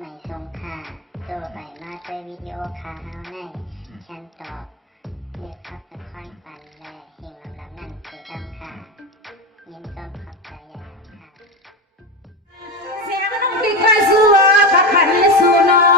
ไม่ทรงค่าตัวใบมาด้วยวิดีโอคาเฮาในฉันตอบเลือกขับตะค่อยปันและเฮงลำนั่นคือดำค่ะยินต้นขอบใจใหญ่ค่ะเสียงน้องกิ๊กไก่สัวพักขันและสูนอ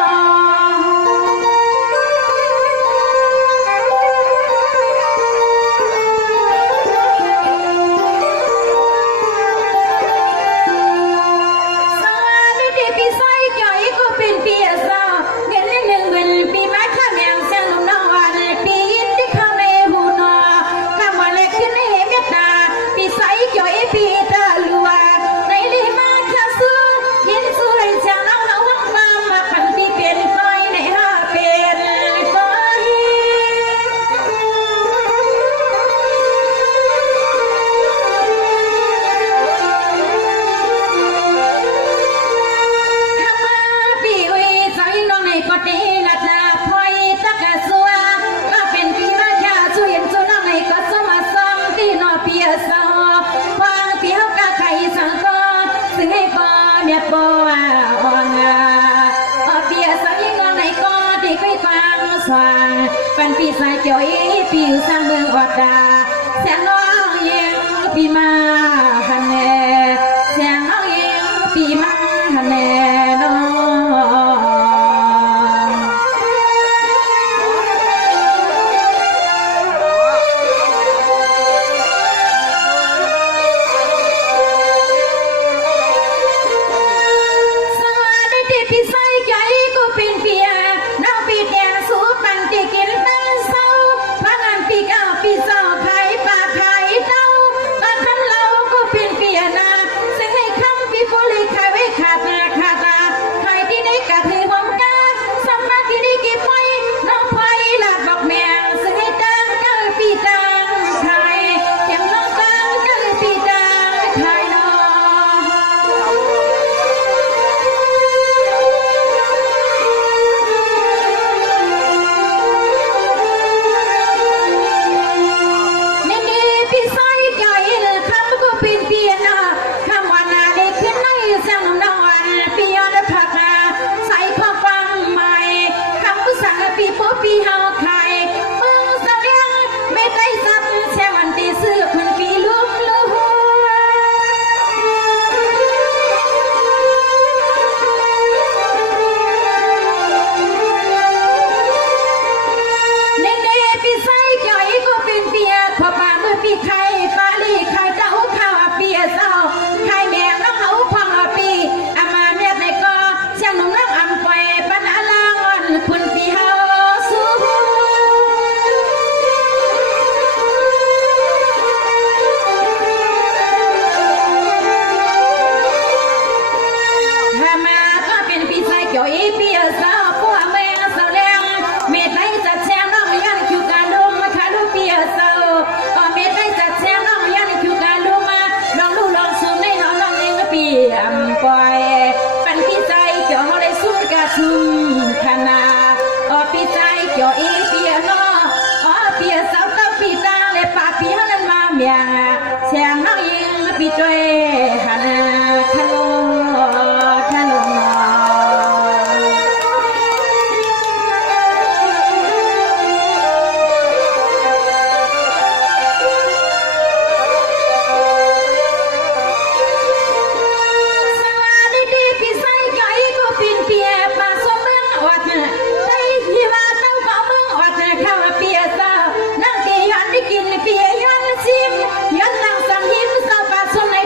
เป็นปีสายเกี่ยวอีปีสร้างเมืองวัดดาแสงน้องเย็นปีมาฮันเน่แสงน้องเย็นปีมาฮันเน่น้อง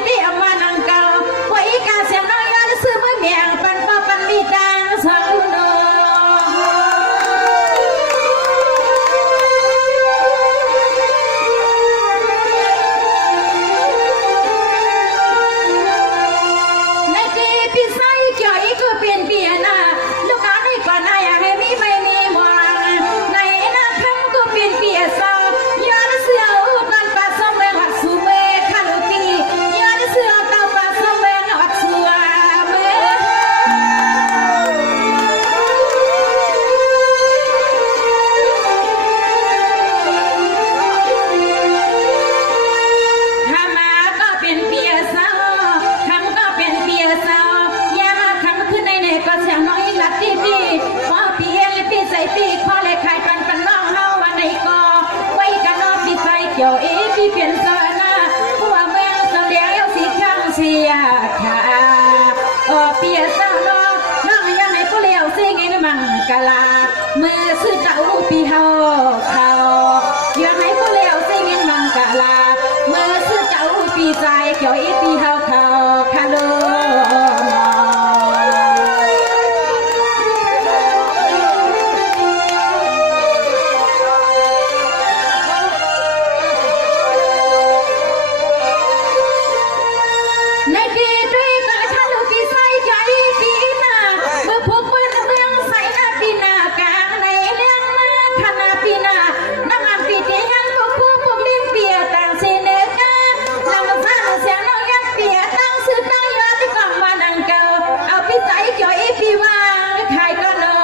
เ กะลาเมื่อซื้อเจ้าปีเฮาเขาอย่าให้ผู้เลี้ยวสิเงินมังกะลาเมื่อซื้อเจ้าปีใจเกี่ยวอีปีเฮาเขาคาโลในปีด้วยกันฉันปีใส่ใจปีหน้าเมื่อพวกมันเมืองใส่หน้าปีหน้ากลางในเลี้ยงมาขนาปีหน้าน้ำมันปีที่หันพวกพวกลิ้นเปียต่างเสนอกันลำพังเสียงน้องยักเปียตั้งซื้อตั้งยอดที่กล่องมาดังเก่าเอาปีใจเกี่ยวอีปีวางขายก็นอ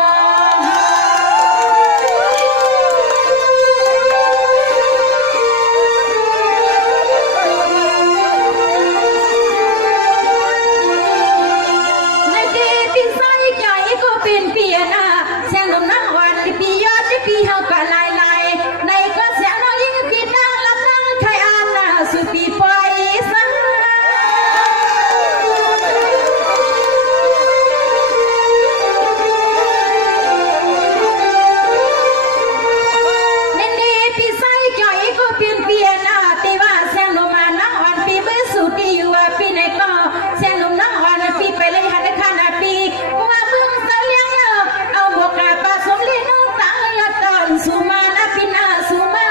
เป็นปีน่ะแสงลมนั่งวันปียอดปีเฮาก็ลายลายในก็แสงน้องยิ่งปีดังลำนั่งใครอ่านน่ะสุปีปล่อยสังเน้นดีปีใส่จ่อยก็เป็นปีน่ะตีว่าแสงลมมานั่งวันปีเมื่อสุดีอยู่ว่าปีไหนก็แสงลมนั่งวันปีไปเลยหัดขนาดปีว่าเบื้องสังเลี้ยงเอาบวกกับปลาสมลีน้องตังยอดตอนสุมาณปีนาสุมา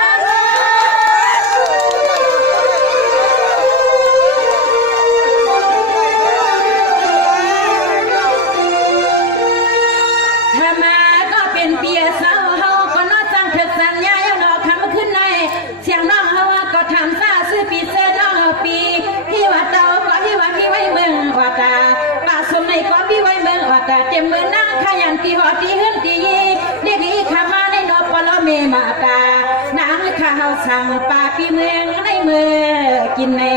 ถ้ามาก็เป็นเปียเศร้าเฮาก็นอจังถึกสัญญาเอาดอกคำขึ้นในเสียงน้องเฮาก็ทำซาซื้อปีเสื้อน้องปีที่ว่าเต่าก็ที่ว่าพี่ไว้เมืองว่าตาปลาสมในก็พี่ไว้เมืองว่าตาเจ็บมือนั่งขยันตีหอตีเฮือนตียีเรียกอีขามาในนปลเมมาตานางข้าวสั่งปลาปีเมืองในเมืองกินแน่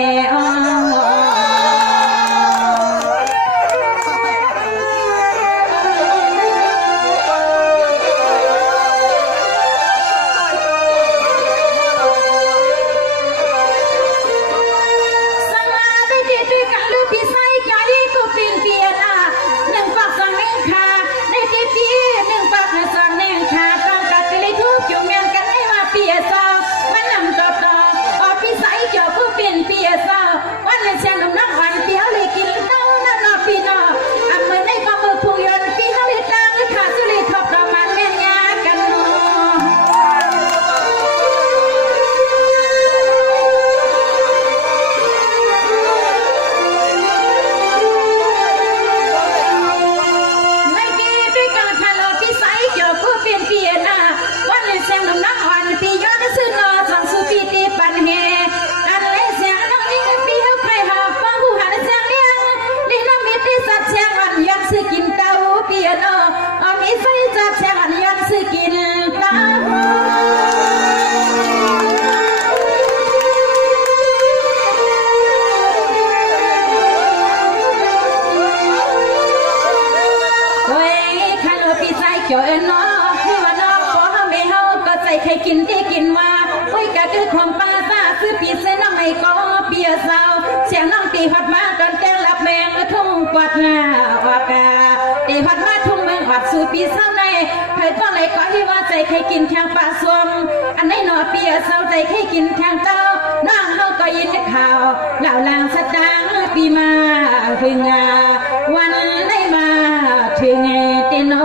กินที่กินว่าไว้กะคือของป้าซาซื้อปีเส้นน้องในก็เปียสาวเสียงน้องตีหัดมาตอนแกงรับแมงทุ่งกวาดหน้าอากาตีหัดมาทุ่งแมงหัดสู่ปีเศร้าในเธอก็เลยก็ที่ว่าใจใครกินแทงปลาสวมอันไหนหนอเปียสาวใจใครกินแทงเต้าน้องเขาก็ยินข่าวเหล่าลางสตางปีมาถึงวันได้มาถึงเตนอ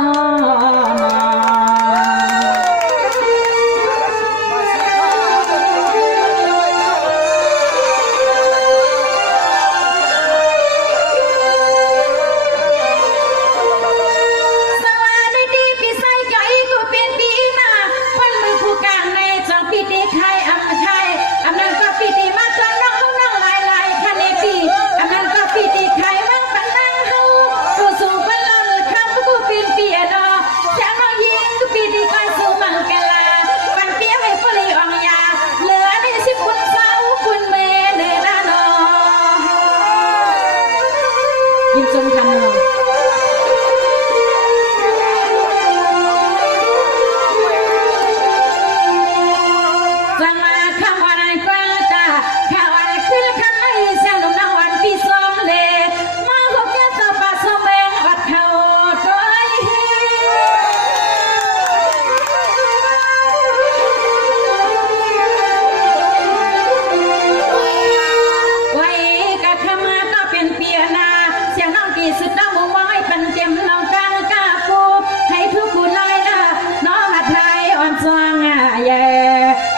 ปีสุดน้องมงมอยปันเต็มน้องกลางกาปูให้ทุกคนไล่นะน้องหัดไทยอ่อนสว่างแย่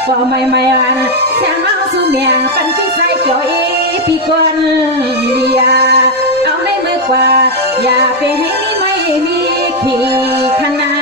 ก็ไม่อันเสียงน้องสู้เมียงปันพี่ใส่เกี่ยวอีพี่กวนเลียเอาในมือกว่าอย่าไปให้ไม่มีขี่ขนา